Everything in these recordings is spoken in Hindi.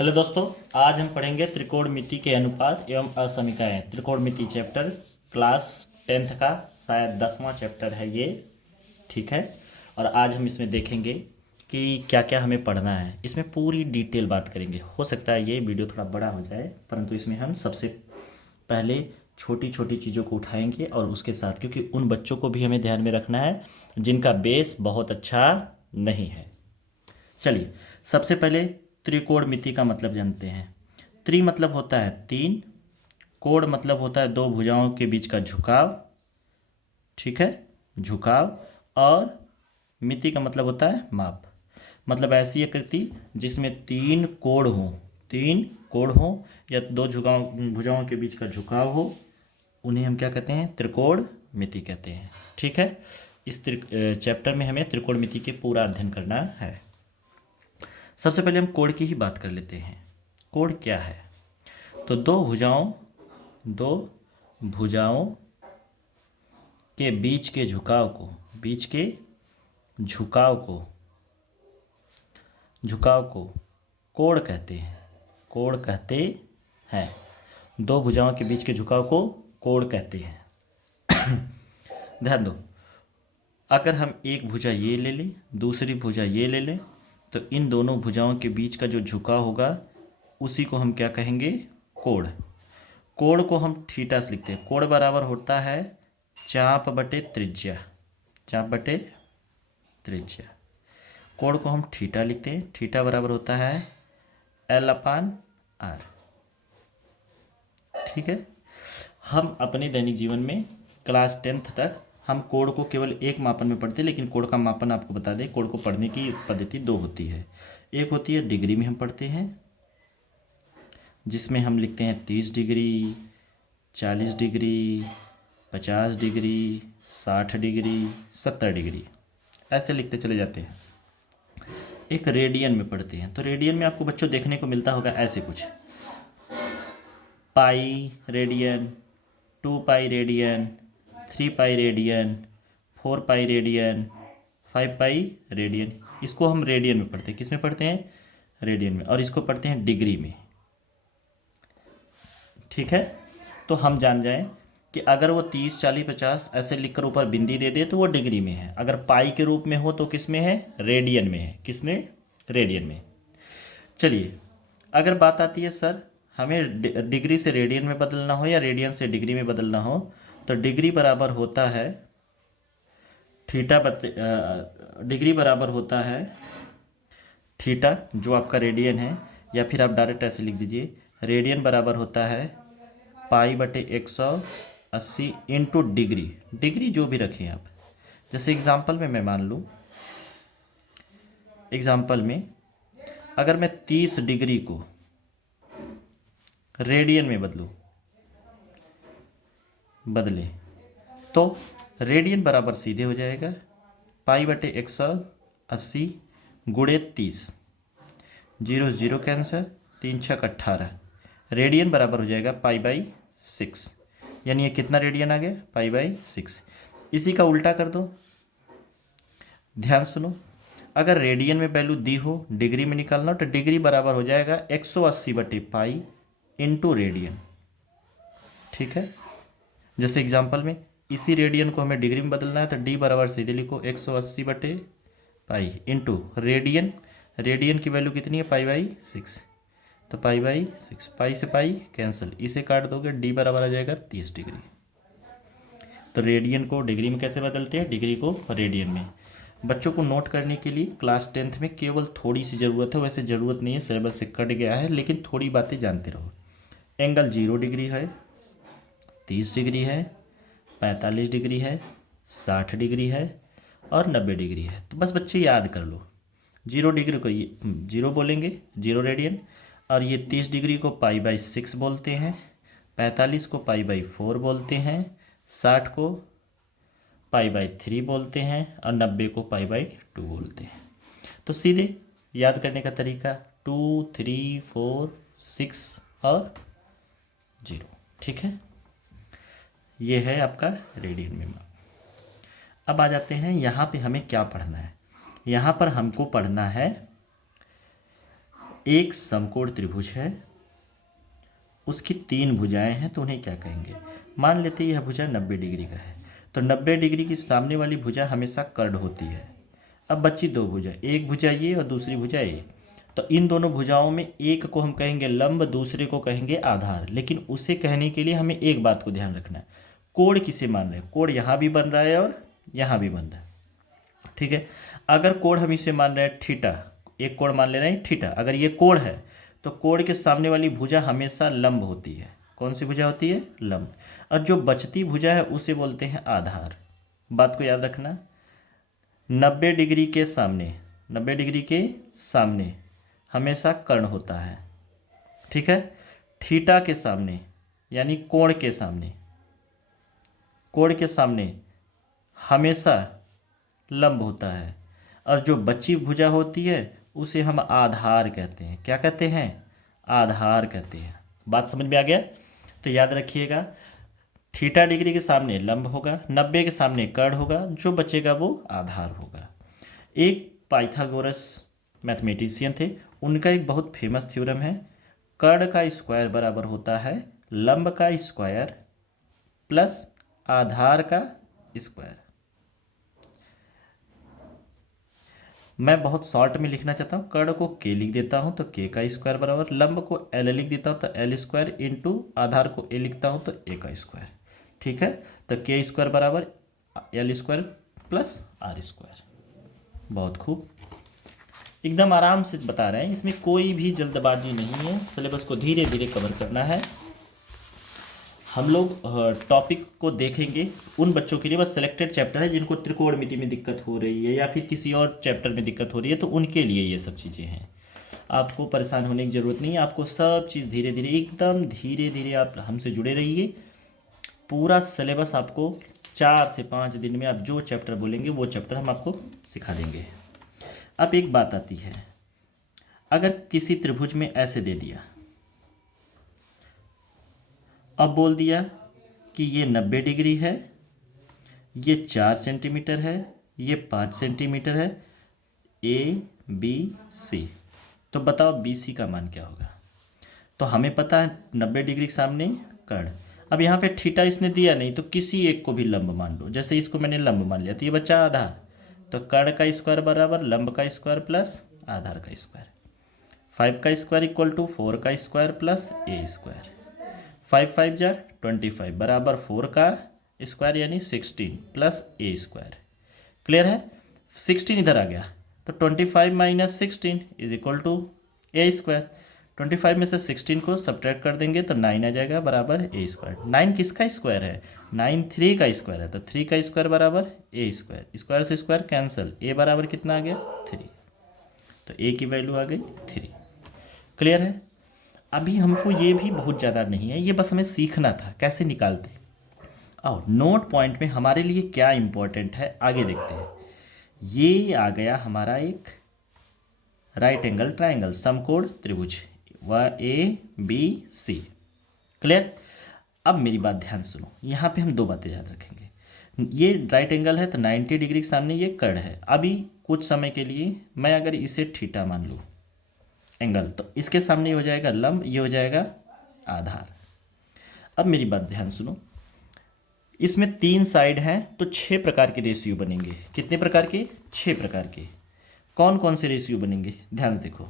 हेलो दोस्तों, आज हम पढ़ेंगे त्रिकोणमिति के अनुपात एवं असमीकाएं। त्रिकोणमिति चैप्टर क्लास 10th का शायद 10वां चैप्टर है ये। ठीक है। और आज हम इसमें देखेंगे कि क्या क्या हमें पढ़ना है। इसमें पूरी डिटेल बात करेंगे। हो सकता है ये वीडियो थोड़ा बड़ा हो जाए, परंतु इसमें हम सबसे पहले छोटी छोटी चीज़ों को उठाएंगे और उसके साथ, क्योंकि उन बच्चों को भी हमें ध्यान में रखना है जिनका बेस बहुत अच्छा नहीं है। चलिए, सबसे पहले त्रिकोणमिति का मतलब जानते हैं। त्रि मतलब होता है तीन, कोण मतलब होता है दो भुजाओं के बीच का झुकाव। ठीक है, झुकाव। और मिति का मतलब होता है माप। मतलब ऐसी आकृति जिसमें तीन कोण हो या दो झुकाव भुजाओं के बीच का झुकाव हो, उन्हें हम क्या कहते हैं? त्रिकोणमिति कहते हैं। ठीक है। इस चैप्टर में हमें त्रिकोणमिति के पूरा अध्ययन करना है। सबसे पहले हम कोण की ही बात कर लेते हैं। कोण क्या है? तो दो भुजाओं के बीच के झुकाव को कोण कहते हैं। दो भुजाओं के बीच के झुकाव को कोण कहते हैं। ध्यान दो, अगर हम एक भुजा ये ले लें, दूसरी भुजा ये ले लें, तो इन दोनों भुजाओं के बीच का जो झुकाव होगा उसी को हम क्या कहेंगे? कोण। कोण को हम थीटा से लिखते हैं। कोण बराबर होता है चाप बटे त्रिज्या। कोण को हम थीटा लिखते हैं। थीटा बराबर होता है L/R। ठीक है। हम अपने दैनिक जीवन में क्लास 10th तक हम कोण को केवल एक मापन में पढ़ते हैं, लेकिन कोण का मापन आपको बता दें, कोण को पढ़ने की पद्धति दो होती है। एक होती है डिग्री में हम पढ़ते हैं, जिसमें हम लिखते हैं 30 degree, 40 degree, 50 degree, 60 degree, 70 degree, ऐसे लिखते चले जाते हैं। एक रेडियन में पढ़ते हैं। तो रेडियन में आपको बच्चों देखने को मिलता होगा ऐसे कुछ: pi radian, 2 pi radian, 3 pi radian, 4 pi radian, 5 pi radian. इसको हम रेडियन में पढ़ते हैं। किस में पढ़ते हैं? रेडियन में। और इसको पढ़ते हैं डिग्री में। ठीक है। तो हम जान जाएं कि अगर वो 30, 40, 50 ऐसे लिखकर ऊपर बिंदी दे दे तो वो डिग्री में है। अगर पाई के रूप में हो तो किस में है? रेडियन में है। किस में? रेडियन में। चलिए, अगर बात आती है सर हमें डिग्री से रेडियन में बदलना हो या रेडियन से डिग्री में बदलना हो, तो डिग्री बराबर होता है डिग्री बराबर होता है थीटा, जो आपका रेडियन है, या फिर आप डायरेक्ट ऐसे लिख दीजिए, रेडियन बराबर होता है पाई बटे 180 इंटू डिग्री। डिग्री जो भी रखें आप। जैसे एग्जाम्पल में मैं मान लूँ, एग्जाम्पल में अगर मैं 30 डिग्री को रेडियन में बदले तो रेडियन बराबर सीधे हो जाएगा पाई बटे 180 गुणे 30, 0 0 कैंसर, 3 6 18। रेडियन बराबर हो जाएगा पाई बाई 6। यानी ये कितना रेडियन आ गया? Pi by 6। इसी का उल्टा कर दो। ध्यान सुनो, अगर रेडियन में वैल्यू दी हो, डिग्री में निकालना हो, तो डिग्री बराबर हो जाएगा 180 बटे पाई इंटू रेडियन। ठीक है। जैसे एग्जाम्पल में इसी रेडियन को हमें डिग्री में बदलना है, तो डी बराबर सीधे लिखो 180 बटे पाई इंटू रेडियन। रेडियन की वैल्यू कितनी है? Pi by 6। तो पाई बाई 6, पाई से पाई कैंसिल, इसे काट दोगे, डी बराबर आ जाएगा 30 डिग्री। तो रेडियन को डिग्री में कैसे बदलते हैं? डिग्री को रेडियन में। बच्चों को नोट करने के लिए क्लास 10th में केवल थोड़ी सी ज़रूरत है, वैसे ज़रूरत नहीं है, सिलेबस से कट गया है, लेकिन थोड़ी बातें जानते रहो। एंगल 0 डिग्री है, 30 डिग्री है, 45 डिग्री है, 60 डिग्री है और 90 डिग्री है। तो बस बच्चे याद कर लो। 0 डिग्री को ये 0 बोलेंगे, 0 रेडियन। और ये 30 डिग्री को पाई बाई 6 बोलते हैं, 45 को पाई बाई 4 बोलते हैं, 60 को पाई बाई 3 बोलते हैं और 90 को पाई बाई 2 बोलते हैं। तो सीधे याद करने का तरीका 2, 3, 4, 6 और 0। ठीक है। ये है आपका रेडियन में माप। अब आ जाते हैं यहाँ पे हमें क्या पढ़ना है। यहाँ पर हमको पढ़ना है एक समकोण त्रिभुज है, उसकी 3 भुजाएं हैं, तो उन्हें क्या कहेंगे? मान लेते हैं यह भुजा 90 डिग्री का है, तो 90 डिग्री की सामने वाली भुजा हमेशा कर्ण होती है। अब बची 2 भुजा, एक भुजा ये और दूसरी भुजा ये। तो इन दोनों भुजाओं में एक को हम कहेंगे लंब, दूसरे को कहेंगे आधार। लेकिन उसे कहने के लिए हमें एक बात को ध्यान रखना है, कोण किसे मान रहे हैं? कोण यहाँ भी बन रहा है और यहाँ भी बन रहा है, ठीक है। अगर कोण हम इसे मान रहे हैं थीटा, एक कोण मान ले रहे हैं थीटा, अगर ये कोण है तो कोण के सामने वाली भुजा हमेशा लंब होती है। कौन सी भुजा होती है? लंब। और जो बचती भुजा है उसे बोलते हैं आधार। बात को याद रखना, 90 डिग्री के सामने, 90 डिग्री के सामने हमेशा कर्ण होता है, ठीक है। थीटा के सामने यानी कोण के सामने, कोण के सामने हमेशा लंब होता है। और जो बची भुजा होती है उसे हम आधार कहते हैं। क्या कहते हैं? आधार कहते हैं। बात समझ में आ गया? तो याद रखिएगा, थीटा डिग्री के सामने लंब होगा, 90 के सामने कर्ण होगा, जो बचेगा वो आधार होगा। एक पाइथागोरस मैथमेटिशियन थे, उनका एक बहुत फेमस थ्योरम है, कर्ण का स्क्वायर बराबर होता है लंब का स्क्वायर प्लस आधार का स्क्वायर। मैं बहुत शॉर्ट में लिखना चाहता हूँ, कर्ण को के लिख देता हूँ तो के का स्क्वायर बराबर, लंब को एल लिख देता हूँ तो एल स्क्वायर, इंटू आधार को ए लिखता हूँ तो ए का स्क्वायर, ठीक है। तो के स्क्वायर बराबर L square plus R square. बहुत खूब, एकदम आराम से बता रहे हैं, इसमें कोई भी जल्दबाजी नहीं है। सिलेबस को धीरे धीरे कवर करना है। हम लोग टॉपिक को देखेंगे उन बच्चों के लिए, बस सिलेक्टेड चैप्टर है जिनको त्रिकोणमिति में दिक्कत हो रही है या फिर किसी और चैप्टर में दिक्कत हो रही है, तो उनके लिए ये सब चीज़ें हैं। आपको परेशान होने की ज़रूरत नहीं है, आपको सब चीज़ धीरे धीरे, एकदम धीरे धीरे आप हमसे जुड़े रहिए। पूरा सिलेबस आपको 4 से 5 दिन में आप जो चैप्टर बोलेंगे वो चैप्टर हम आपको सिखा देंगे। अब एक बात आती है, अगर किसी त्रिभुज में ऐसे दे दिया, अब बोल दिया कि ये 90 डिग्री है, ये 4 सेंटीमीटर है, ये 5 सेंटीमीटर है, ए बी सी, तो बताओ बी सी का मान क्या होगा? तो हमें पता है 90 डिग्री के सामने कर्ण। अब यहाँ पे थीटा इसने दिया नहीं, तो किसी एक को भी लंब मान लो। जैसे इसको मैंने लंब मान लिया तो ये बचा आधार, तो कर्ण का स्क्वायर बराबर लंब का स्क्वायर प्लस आधार का स्क्वायर। 5 का स्क्वायर इक्वल टू 4 का स्क्वायर प्लस ए स्क्वायर। 5 5 जा 25 बराबर 4 का स्क्वायर यानी 16 प्लस ए स्क्वायर। क्लियर है? 16 इधर आ गया तो 25 minus 16 is equal to A square. 25 में से 16 को सब्ट्रैक्ट कर देंगे तो 9 आ जाएगा बराबर ए स्क्वायर। 9 किसका स्क्वायर है? 9 3 का स्क्वायर है, तो 3 का स्क्वायर बराबर ए स्क्वायर। स्क्वायर से स्क्वायर कैंसिल, ए बराबर कितना आ गया? 3, तो ए की वैल्यू आ गई 3। क्लियर है? अभी हमको ये भी बहुत ज़्यादा नहीं है, ये बस हमें सीखना था कैसे निकालते। और नोट पॉइंट में हमारे लिए क्या इंपॉर्टेंट है आगे देखते हैं। ये आ गया हमारा एक राइट एंगल ट्राइंगल, समकोण त्रिभुज, वह ए बी सी। क्लियर? अब मेरी बात ध्यान सुनो, यहाँ पे हम 2 बातें याद रखेंगे। ये राइट एंगल है तो 90 डिग्री के सामने ये कर्ण है। अभी कुछ समय के लिए मैं अगर इसे थीटा मान लूँ एंगल, तो इसके सामने ये हो जाएगा लंब, ये हो जाएगा आधार। अब मेरी बात ध्यान सुनो, इसमें 3 साइड हैं तो 6 प्रकार के रेशियो बनेंगे। कितने प्रकार के? 6 प्रकार के। कौन कौन से रेशियो बनेंगे? ध्यान से देखो।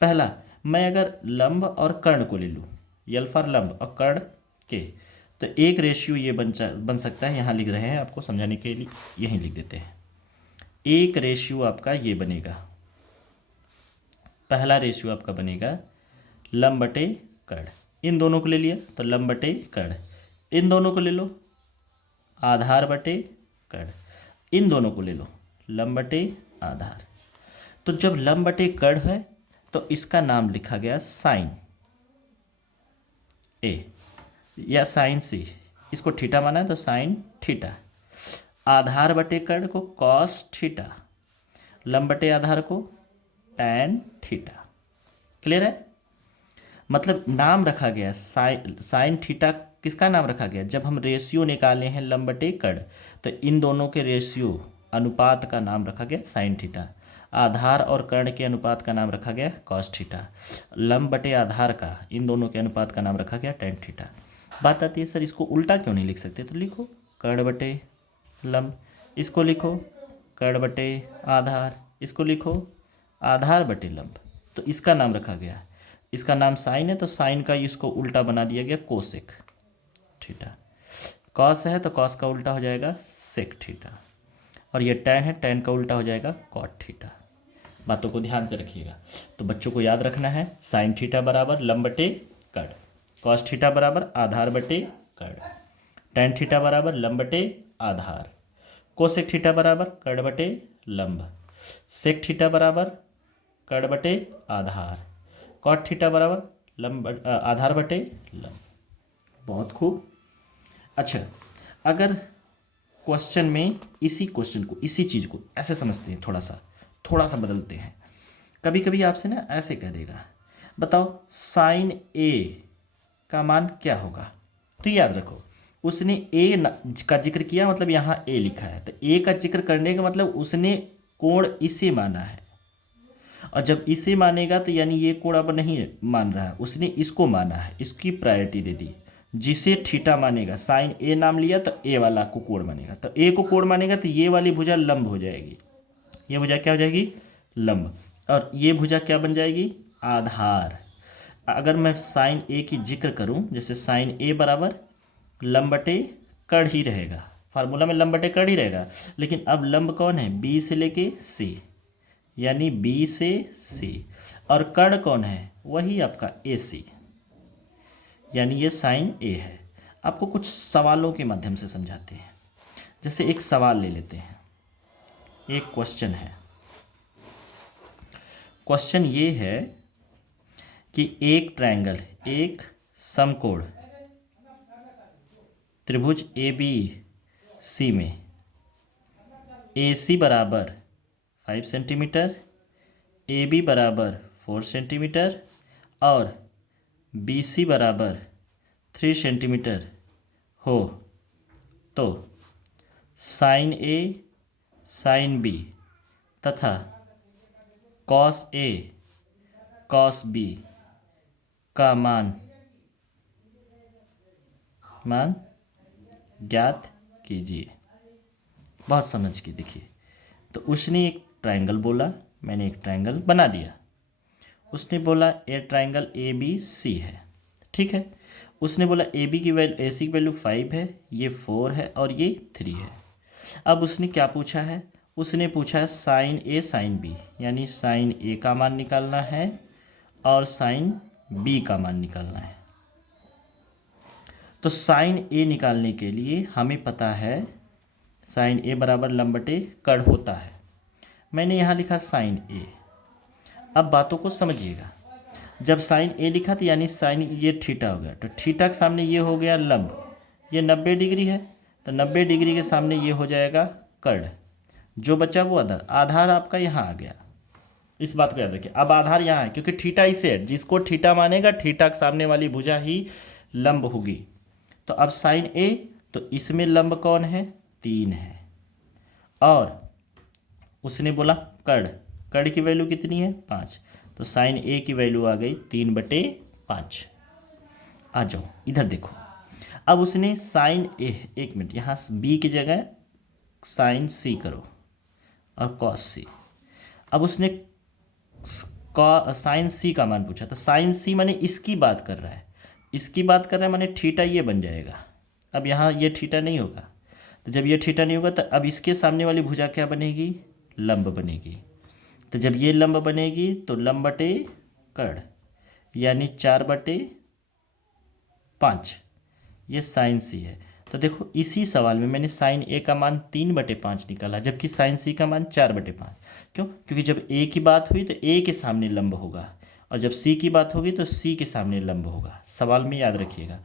पहला, मैं अगर लंब और कर्ण को ले लूँ, यल फॉर लंब और कर्ण के, तो एक रेशियो ये बन सकता है, यहाँ लिख रहे हैं आपको समझाने के लिए, यहीं लिख देते हैं। एक रेशियो आपका ये बनेगा, पहला रेशियो आपका बनेगा लंब बटे कर्ण। इन दोनों को ले लिया तो लंब बटे कर्ण। इन दोनों को ले लो आधार बटे कर्ण। इन दोनों को ले लो लंब बटे आधार। तो जब लंब बटे कर्ण है तो इसका नाम लिखा गया साइन ए या साइन सी। इसको थीटा माना है तो साइन थीटा। आधार बटे कर्ण को कॉस थीटा, लंब बटे आधार को टैन थीटा। क्लियर है? मतलब नाम रखा गया साइन थीटा। किसका नाम रखा गया? जब हम रेशियो निकाले हैं लंब बटे कर्ण, तो इन दोनों के रेशियो अनुपात का नाम रखा गया साइन थीटा। आधार और कर्ण के अनुपात का नाम रखा गया कॉस थीटा। लंब बटे आधार का, इन दोनों के अनुपात का नाम रखा गया टेन थीटा। बात आती है सर इसको उल्टा क्यों नहीं लिख सकते, तो लिखो कर्ण बटे लंब, इसको लिखो कर्ण बटे आधार, इसको लिखो आधार बटे लंब। तो इसका नाम रखा गया, इसका नाम साइन है तो साइन का इसको उल्टा बना दिया गया कोसेक थीटा। कॉस है तो कॉस का उल्टा हो जाएगा सेक थीटा, और ये टैन है, टैन का उल्टा हो जाएगा कॉट थीटा। बातों को ध्यान से रखिएगा। तो बच्चों को याद रखना है साइन थीटा बराबर लंब बटे कर्ण, कॉस थीटा बराबर आधार बटे कर्ण, टैन थीटा बराबर लंब बटे आधार, कोसेक थीटा बराबर कर्ण बटे लंब, सेक थीटा बराबर कर्ण बटे आधार, कॉट थीटा बराबर लंब आधार बटे लंब। बहुत खूब। अच्छा, अगर क्वेश्चन में इसी क्वेश्चन को, इसी चीज़ को ऐसे समझते हैं, थोड़ा सा बदलते हैं। कभी कभी आपसे ना ऐसे कह देगा, बताओ साइन ए का मान क्या होगा, तो याद रखो उसने ए का जिक्र किया, मतलब यहाँ ए लिखा है, तो ए का जिक्र करने का मतलब उसने कोण इसे माना है, और जब इसे मानेगा तो यानी ये कोण अब नहीं मान रहा है, उसने इसको माना है, इसकी प्रायोरिटी दे दी। जिसे थीटा मानेगा, साइन ए नाम लिया तो ए वाला को कोण मानेगा, तो ए को कोण मानेगा तो ये वाली भुजा लंब हो जाएगी, ये भुजा क्या हो जाएगी लंब, और ये भुजा क्या बन जाएगी आधार। अगर मैं साइन ए की जिक्र करूं, जैसे साइन ए बराबर लंब बटे कर्ण ही रहेगा, फार्मूला में लंब बटे कर्ण ही रहेगा, लेकिन अब लंब कौन है बी से लेके सी, यानी बी से सी, और कर्ण कौन है वही आपका ए सी, यानी ये साइन ए है। आपको कुछ सवालों के माध्यम से समझाते हैं। जैसे एक सवाल ले लेते हैं, एक क्वेश्चन है, क्वेश्चन ये है कि एक ट्रायंगल, एक समकोण त्रिभुज ए बी सी में ए सी बराबर 5 सेंटीमीटर, ए बी बराबर 4 सेंटीमीटर और बी सी बराबर 3 सेंटीमीटर हो, तो साइन ए साइन बी तथा कॉस ए कॉस बी का मान ज्ञात कीजिए। बहुत समझ के देखिए। तो उसने एक ट्रायंगल बोला, मैंने एक ट्रायंगल बना दिया। उसने बोला ए ट्रायंगल ए बी सी है, ठीक है। उसने बोला ए बी की वैल्यू, ए सी की वैल्यू 5 है, ये 4 है और ये 3 है। अब उसने क्या पूछा है, उसने पूछा है साइन ए साइन बी, यानी साइन ए का मान निकालना है और साइन बी का मान निकालना है। तो साइन ए निकालने के लिए हमें पता है साइन ए बराबर लंब बटे कर्ण होता है। मैंने यहाँ लिखा साइन ए। अब बातों को समझिएगा, जब साइन ए लिखा तो यानी साइन ये थीटा हो गया, तो थीटा के सामने ये हो गया लंब, ये 90 डिग्री है, तो 90 डिग्री के सामने ये हो जाएगा कर्ण। जो बचा वो आधार, आधार आपका यहाँ आ गया। इस बात को याद रखिए। अब आधार यहाँ है क्योंकि थीटा इसे है, जिसको थीटा मानेगा थीटा के सामने वाली भुजा ही लंब होगी। तो अब साइन ए, तो इसमें लंब कौन है 3 है, और उसने बोला कर्ण, कर्ण की वैल्यू कितनी है 5, तो साइन ए की वैल्यू आ गई 3/5। आ जाओ इधर देखो। अब उसने साइन ए, एक मिनट, यहाँ बी की जगह साइन सी करो और कॉस सी। अब उसने साइन सी का मान पूछा, तो साइन सी माने इसकी बात कर रहा है, इसकी बात कर रहा है माने थीटा ये बन जाएगा। अब यहाँ ये थीटा नहीं होगा, तो जब ये थीटा नहीं होगा तो अब इसके सामने वाली भुजा क्या बनेगी लंब बनेगी। तो जब ये लंब बनेगी तो लंब बटे कर्ण, यानी 4/5, ये साइन सी है। तो देखो इसी सवाल में मैंने साइन ए का मान 3/5 निकाला, जबकि साइन सी का मान 4/5। क्यों? क्योंकि जब ए की बात हुई तो ए के सामने लंब होगा, और जब सी की बात होगी तो सी के सामने लंब होगा। सवाल में याद रखिएगा,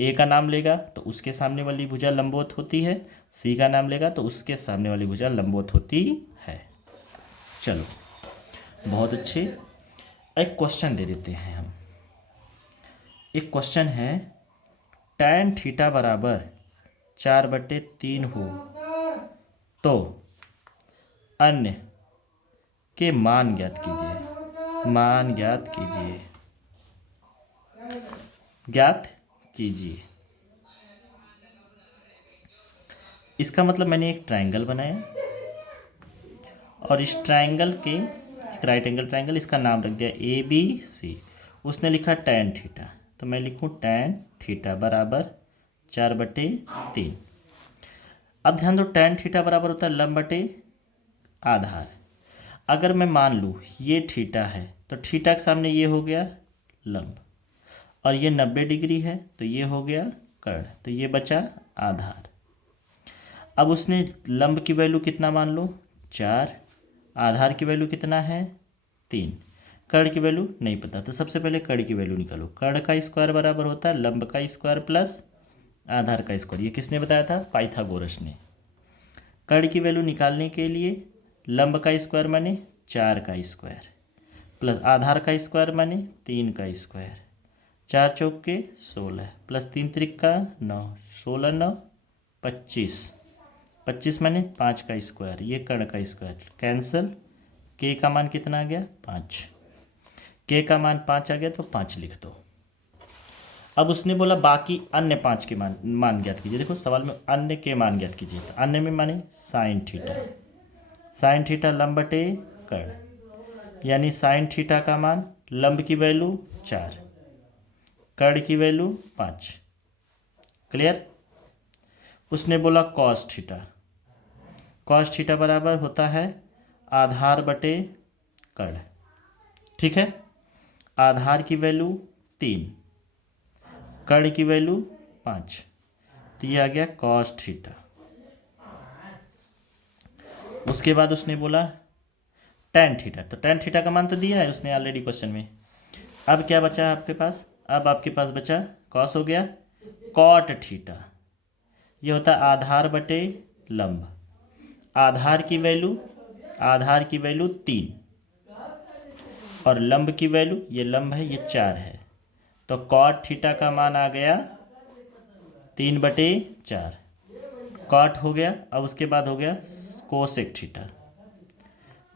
ए का नाम लेगा तो उसके सामने वाली भुजा लंबवत होती है, सी का नाम लेगा तो उसके सामने वाली भुजा लंबवत होती है। चलो बहुत अच्छे। एक क्वेश्चन दे देते हैं हम। एक क्वेश्चन है tan थीटा बराबर 4/3 हो तो अन्य के मान ज्ञात कीजिए, मान ज्ञात कीजिए, ज्ञात कीजिए। इसका मतलब मैंने एक ट्रायंगल बनाया और इस ट्रायंगल के एक राइट एंगल ट्रायंगल, इसका नाम रख दिया ABC। उसने लिखा tan थीटा, तो मैं लिखूँ tan थीटा बराबर 4/3। अब ध्यान दो, tan थीटा बराबर होता है लंब बटे आधार। अगर मैं मान लूँ ये थीटा है तो थीटा के सामने ये हो गया लंब, और ये 90 डिग्री है तो ये हो गया कर्ण, तो ये बचा आधार। अब उसने लंब की वैल्यू कितना मान लो 4, आधार की वैल्यू कितना है 3, कर्ण की वैल्यू नहीं पता, तो सबसे पहले कर्ण की वैल्यू निकालो। कर्ण का स्क्वायर बराबर होता है लंब का स्क्वायर प्लस आधार का स्क्वायर। ये किसने बताया था? पाइथागोरस ने। कर्ण की वैल्यू निकालने के लिए लंब का स्क्वायर माने 4 का स्क्वायर प्लस आधार का स्क्वायर माने 3 का स्क्वायर, 4 चौके 16 प्लस 3 त्रिका 9, 16 9 25, 25 माने 5 का स्क्वायर, ये कर्ण का स्क्वायर कैंसिल। के का मान कितना आ गया 5, के का मान 5 आ गया तो 5 लिख दो। अब उसने बोला बाकी अन्य 5 के मान ज्ञात कीजिए। देखो सवाल में अन्य के मान ज्ञात कीजिए, तो अन्य में माने साइन थीटा, साइन थीटा लंब बटे कर्ण, यानी साइन थीटा का मान लंब की वैल्यू 4, कर्ण की वैल्यू 5। क्लियर? उसने बोला कॉस थीटा, कॉस थीटा बराबर होता है आधार बटे कर्ण। ठीक है, आधार की वैल्यू 3, कर्ण की वैल्यू 5, तो ये आ गया कॉस थीटा। उसके बाद उसने बोला tan थीटा, तो tan थीटा का मान तो दिया है उसने ऑलरेडी क्वेश्चन में। अब क्या बचा आपके पास? अब आपके पास बचा कॉस हो गया, कॉट थीटा, ये होता है आधार बटे लंब। आधार की वैल्यू 3 और लंब की वैल्यू, ये लंब है ये 4 है, तो कॉट थीटा का मान आ गया 3/4, कॉट हो गया। अब उसके बाद हो गया कोसेक थीटा,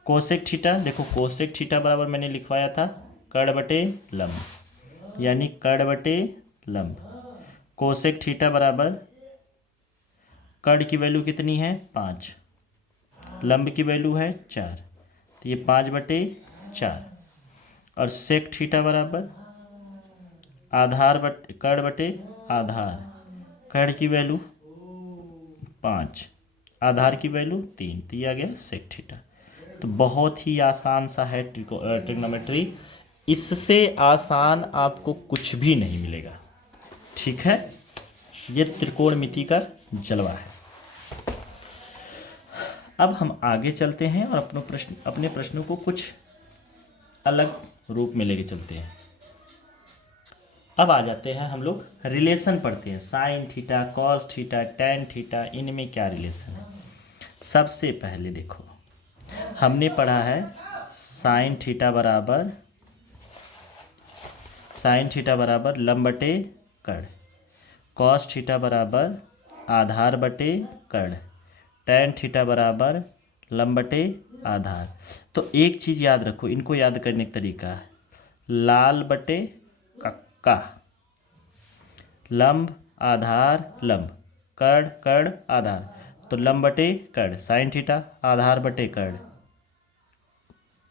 कोसेक थीटा देखो कोसेक थीटा बराबर मैंने लिखवाया था कर्ण बटे लंब, यानी कर्ण बटे लंब। कोसेक थीटा बराबर कर्ण की वैल्यू कितनी है 5, लंब की वैल्यू है 4, तो ये 5/4, और सेक थीटा बराबर आधार बटे कर्ण बटे आधार, कर्ण की वैल्यू 5, आधार की वैल्यू 3, तो ये आ गया सेक थीटा। तो बहुत ही आसान सा है ट्रिग्नोमेट्री, इससे आसान आपको कुछ भी नहीं मिलेगा। ठीक है, ये त्रिकोणमिति का जलवा है। अब हम आगे चलते हैं और अपने प्रश्नों को कुछ अलग रूप में लेके चलते हैं। अब आ जाते हैं हम लोग रिलेशन पढ़ते हैं, sine theta, cos theta, tan theta, इनमें क्या रिलेशन है। सबसे पहले देखो हमने पढ़ा है साइन थीटा बराबर लंब बटे कर्ण, कॉस थीटा बराबर आधार बटे कर्ण, टैन थीटा बराबर लंब बटे आधार। तो एक चीज़ याद रखो, इनको याद करने का तरीका, लाल बटे कक्का, लंब आधार लंब, कर्ण कर्ण आधार, तो लंब बटे कर्ण साइन थीटा, आधार बटे कर्ण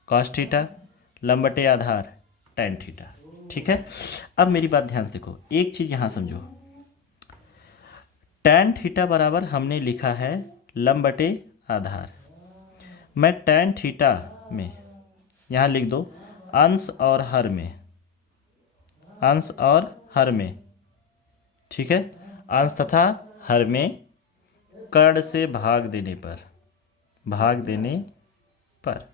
कॉस थीटा, लंब बटे आधार टैन थीटा। ठीक है, अब मेरी बात ध्यान से देखो, एक चीज़ यहाँ समझो, टैन थीटा बराबर हमने लिखा है लंब बटे आधार। मैं टैन थीटा में यहाँ लिख दो अंश और हर में, अंश और हर में, ठीक है, अंश तथा हर में कर्ण से भाग देने पर,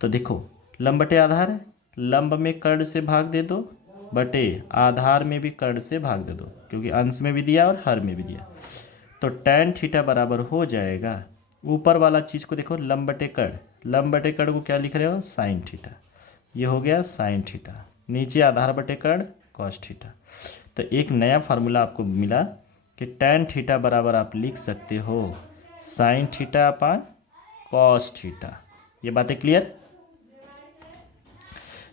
तो देखो लंब बटे आधार है, लंब में कर्ण से भाग दे दो, बटे आधार में भी कर्ण से भाग दे दो, क्योंकि अंश में भी दिया और हर में भी दिया, तो टैन थीटा बराबर हो जाएगा, ऊपर वाला चीज़ को देखो लंब बटे कर्ण, लंब बटे कर्ण को क्या लिख रहे हो साइन थीटा, ये हो गया साइन थीटा, नीचे आधार बटे कर्ण कॉस थीटा। तो एक नया फार्मूला आपको मिला कि टैन थीटा बराबर आप लिख सकते हो sine theta upon cos theta, ये बातें क्लियर?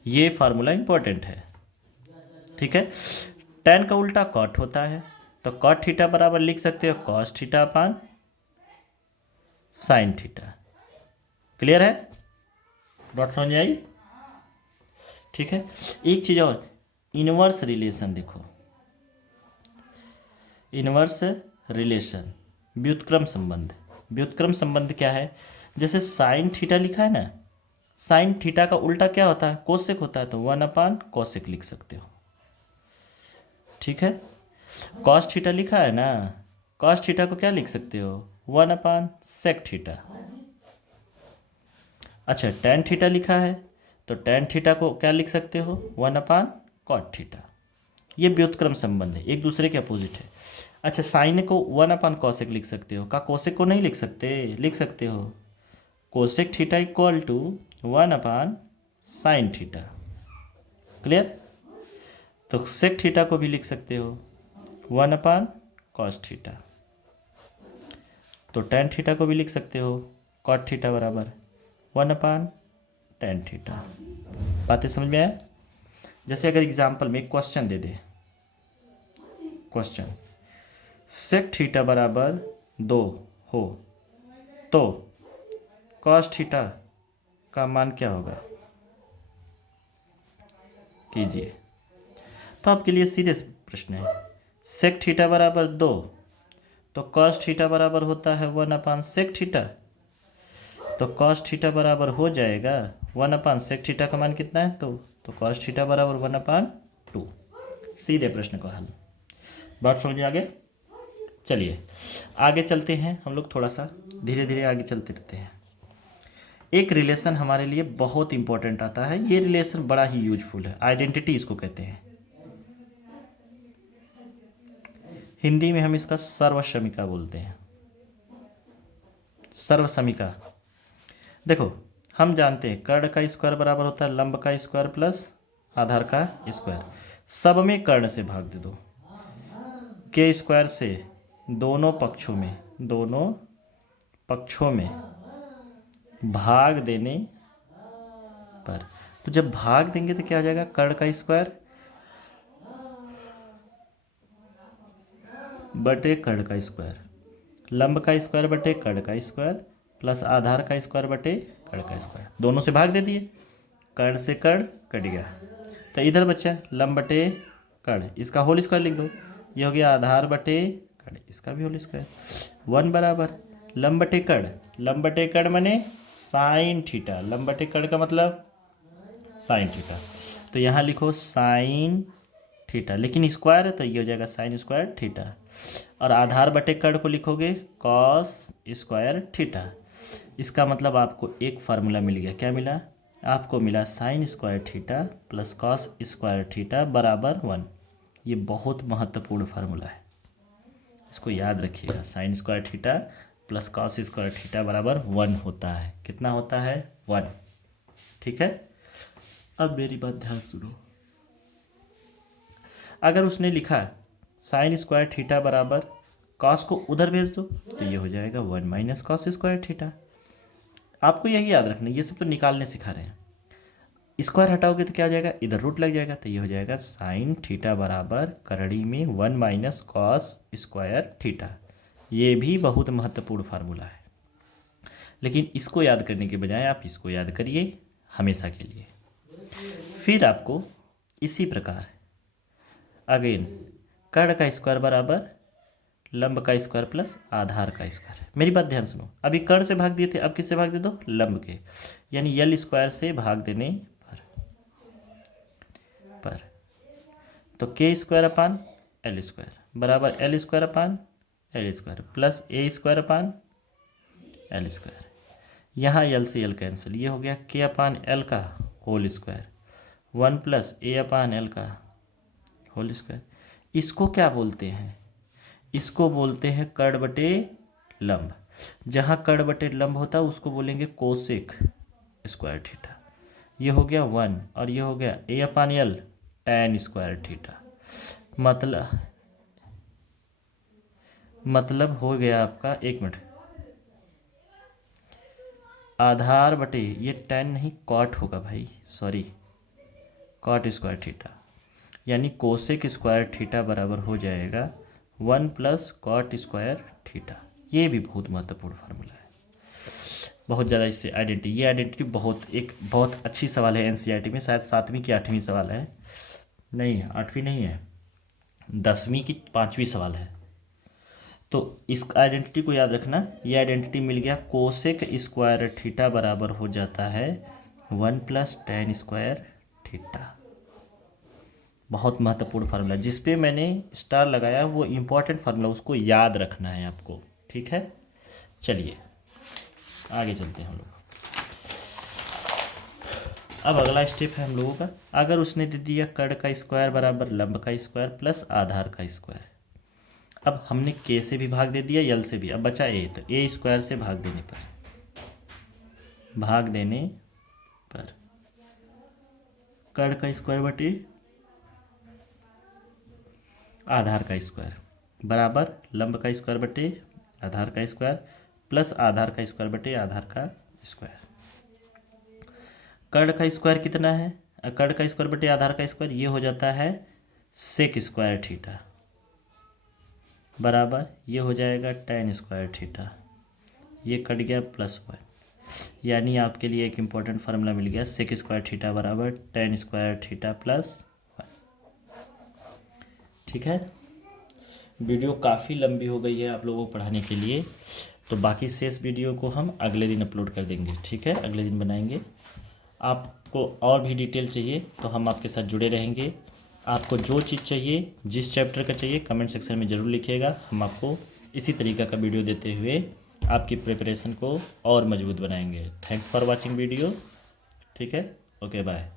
ये फार्मूला इंपॉर्टेंट है, ठीक है। tan का उल्टा cot होता है, तो cot थीटा बराबर लिख सकते हो cos theta upon sin theta. Clear है? बात समझ में आई? ठीक है। एक चीज और, इनवर्स रिलेशन देखो, इनवर्स रिलेशन, व्युत्क्रम संबंध। व्युत्क्रम संबंध क्या है? जैसे साइन थीटा लिखा है ना, साइन थीटा का उल्टा क्या होता है? कोसेक होता है, तो 1 अपान कोसेक लिख सकते हो, ठीक है। कॉस थीटा लिखा है ना, कॉस थीटा को क्या लिख सकते हो? 1 अपान सेक थीटा। अच्छा, टेन थीटा लिखा है, तो टेन थीटा को क्या लिख सकते हो? 1 अपान कॉट थीटा। ये व्युत्क्रम संबंध है, एक दूसरे के अपोजिट है। अच्छा, साइन को 1 अपान कॉसेक लिख सकते हो, का कोसेक को नहीं लिख सकते? लिख सकते हो। Cosec theta equal to 1 upon sine theta. Clear? तो सेक थीटा को भी लिख सकते हो 1 अपान कॉस थीटा। तो टेन थीटा को भी लिख सकते हो कॉट थीटा बराबर 1 अपान टेन थीटा। बातें समझ में आया? जैसे अगर एग्जाम्पल में एक क्वेश्चन दे दे, क्वेश्चन सेक थीटा बराबर 2 हो तो कॉस थीटा का मान क्या होगा? कीजिए। तो आपके लिए सीधे प्रश्न है, सेक थीटा बराबर 2 तो कॉस थीटा बराबर होता है 1 अपान सेक थीटा, तो कॉस थीटा बराबर हो जाएगा 1 अपान सेक थीटा का मान कितना है? तो कॉस थीटा बराबर 1 अपान 2। सीधे प्रश्न का हल। बात समझ आ गया? चलिए आगे चलते हैं, हम लोग थोड़ा सा धीरे धीरे आगे चलते रहते हैं। एक रिलेशन हमारे लिए बहुत इंपॉर्टेंट आता है, ये रिलेशन बड़ा ही यूजफुल है, आइडेंटिटी इसको कहते हैं। हिंदी में हम इसका सर्वसमीका बोलते हैं, सर्वसमीका। देखो हम जानते हैं कर्ण का स्क्वायर बराबर होता है लंब का स्क्वायर प्लस आधार का स्क्वायर। सब में कर्ण से भाग दे दो, के स्क्वायर से दोनों पक्षों में भाग देने पर, तो जब भाग देंगे तो क्या हो जाएगा? कर्ण का स्क्वायर बटे कर्ण का स्क्वायर, लंब का स्क्वायर बटे कर्ण का स्क्वायर प्लस आधार का स्क्वायर बटे कर्ण का स्क्वायर। दोनों से भाग दे दिए, कर्ण से कर्ण कट गया, तो इधर बचा लंब बटे कर्ण, इसका होल स्क्वायर लिख दो। ये हो गया आधार बटे कर्ण, इसका भी होल स्क्वायर। 1 बराबर लंब बटे कर्ण, लंब बटे कर्ण माने साइन थीटा, लंब बटे कर्ण का मतलब साइन थीटा, तो यहाँ लिखो साइन थीटा, लेकिन स्क्वायर है तो ये हो जाएगा साइन स्क्वायर थीटा। और आधार बटे कर्ण को लिखोगे कॉस स्क्वायर थीटा। इसका मतलब आपको एक फार्मूला मिल गया, क्या मिला? आपको मिला sine square theta plus cos square theta बराबर 1। ये बहुत महत्वपूर्ण फार्मूला है, इसको याद रखिएगा। Sine square theta plus cos square theta बराबर 1 होता है। कितना होता है? 1। ठीक है, अब मेरी बात ध्यान सुनो। अगर उसने लिखा साइन स्क्वायर थीटा बराबर कॉस को उधर भेज दो तो ये हो जाएगा 1 माइनस कॉस स्क्वायर थीटा। आपको यही याद रखना, ये सब तो निकालने सिखा रहे हैं। स्क्वायर हटाओगे तो क्या हो जाएगा? इधर रूट लग जाएगा, तो ये हो जाएगा साइन थीटा बराबर करड़ी में 1 माइनस कॉस स्क्वायर थीटा। ये भी बहुत महत्वपूर्ण फार्मूला है, लेकिन इसको याद करने के बजाय आप इसको याद करिए हमेशा के लिए। फिर आपको इसी प्रकार अगेन कर्ण का स्क्वायर बराबर लंब का स्क्वायर प्लस आधार का स्क्वायर। मेरी बात ध्यान सुनो, अभी कर्ण से भाग दिए थे, अब किससे भाग दे दो? लंब के, यानी यल स्क्वायर से भाग देने पर तो के स्क्वायर अपान एल स्क्वायर बराबर L square upon L square plus A square upon L square. यहाँ एल से एल कैंसिल, ये हो गया के अपान एल का whole square 1 plus A upon L का होल स्क्वायर। इसको क्या बोलते हैं? इसको बोलते हैं कर्ण बटे लंब। जहाँ कर्ण बटे लंब होता है उसको बोलेंगे कोसेक स्क्वायर थीटा। ये हो गया 1 और ये हो गया ए upon L tan square theta. मतलब हो गया आपका, एक मिनट, आधार बटे ये tan नहीं कॉट होगा भाई, सॉरी, कॉट स्क्वायर थीटा, यानी कोसेक स्क्वायर थीटा बराबर हो जाएगा 1 प्लस कॉट स्क्वायर थीटा। ये भी बहुत महत्वपूर्ण फार्मूला है, बहुत ज़्यादा इससे आइडेंटिटी, ये आइडेंटिटी बहुत अच्छी सवाल है एनसीईआरटी में, शायद 7वीं की 8वीं सवाल है, नहीं 8वीं नहीं है, 10वीं की 5वीं सवाल है। तो इस आइडेंटिटी को याद रखना, ये आइडेंटिटी मिल गया, कोसेक स्क्वायर थीटा बराबर हो जाता है 1 प्लस tan स्क्वायर थीटा। बहुत महत्वपूर्ण फार्मूला, जिस पे मैंने स्टार लगाया वो इम्पोर्टेंट फार्मूला, उसको याद रखना है आपको, ठीक है। चलिए आगे चलते हैं हम लोग। अब अगला स्टेप है हम लोगों का, अगर उसने दे दिया कर्ण का स्क्वायर बराबर लंब का स्क्वायर प्लस आधार का स्क्वायर। अब हमने के से भी भाग दे दिया, यल से भी, अब बचा ए, तो ए स्क्वायर से भाग देने पर कर्ण का स्क्वायर बटे आधार का स्क्वायर बराबर लंब का स्क्वायर बटे आधार का स्क्वायर प्लस आधार का स्क्वायर बटे आधार का स्क्वायर। कर्ण का स्क्वायर कितना है, कर्ण का स्क्वायर बटे आधार का स्क्वायर, ये हो जाता है सेक स्क्वायर थीटा बराबर ये हो जाएगा tan स्क्वायर थीटा, ये कट गया +1, यानी आपके लिए एक इम्पॉर्टेंट फार्मूला मिल गया, सेक स्क्वायर थीटा बराबर tan स्क्वायर थीटा +1। ठीक है, वीडियो काफ़ी लंबी हो गई है आप लोगों को पढ़ाने के लिए, तो बाकी शेष वीडियो को हम अगले दिन अपलोड कर देंगे, ठीक है, अगले दिन बनाएंगे। आपको और भी डिटेल चाहिए तो हम आपके साथ जुड़े रहेंगे। आपको जो चीज़ चाहिए, जिस चैप्टर का चाहिए, कमेंट सेक्शन में ज़रूर लिखिएगा, हम आपको इसी तरीक़े का वीडियो देते हुए आपकी प्रिपरेशन को और मजबूत बनाएंगे। थैंक्स फॉर वॉचिंग वीडियो, ठीक है, ओके बाय।